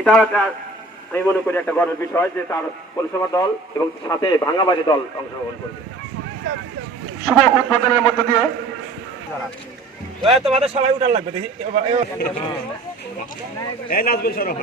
এটাও একটা আমি মনে করি একটা গর্বের বিষয় যে তার পরিষেবা দল এবং সাথে ভাঙাবাড়ি দল অংশগ্রহণ করবে। শুভ উদ্বোধনের মধ্য দিয়ে। তোমাদের সবাই উঠান লাগবে দেখি। এই নাচবেন সরফ।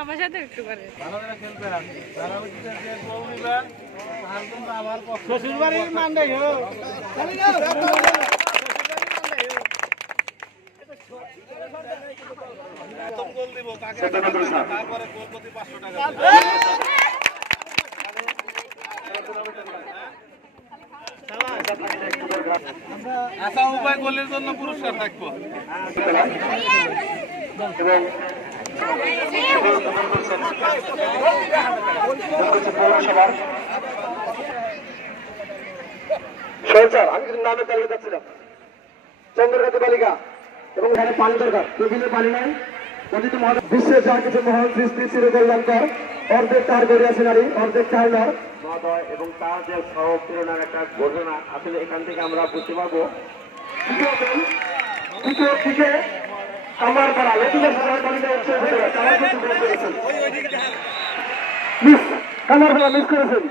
আমার সাথে একটু করে। আচ্ছা উপায় গোলের জন্য পুরস্কার থাকব। এবং পৌরসভার সঞ্চার আমি কিন্তু নামের তালিকা যাচ্ছিলাম চন্দ্রকাতি বালিকা এবং এখানে পানি দরকার। টেবিলে পানি নাই। অতিথি মহান বিশ্বের যা কিছু মহান সৃষ্টি চিরকল্যাণকর অর্ধেক তার গড়িয়াছে নারী অর্ধেক চার নর মহোদয় এবং তার যে সহপ্রেরণার একটা ঘটনা আসলে এখান থেকে আমরা বুঝতে পারব। তৃতীয় দিকে আমার দ্বারা অতীনের সাধারণ মিস কামার দ্বারা মিস করেছেন।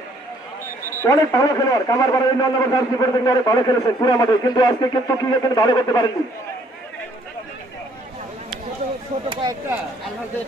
অনেক ভালো খেলোয়াড়, কামার দ্বারা অন্য অন্য কথা জীবন থেকে অনেক ভালো খেলেছেন পুরো আমাদের কিন্তু আজকে কিন্তু কি তিনি ভালো করতে পারেনি ছোট কয়েকটা আল্লাহদের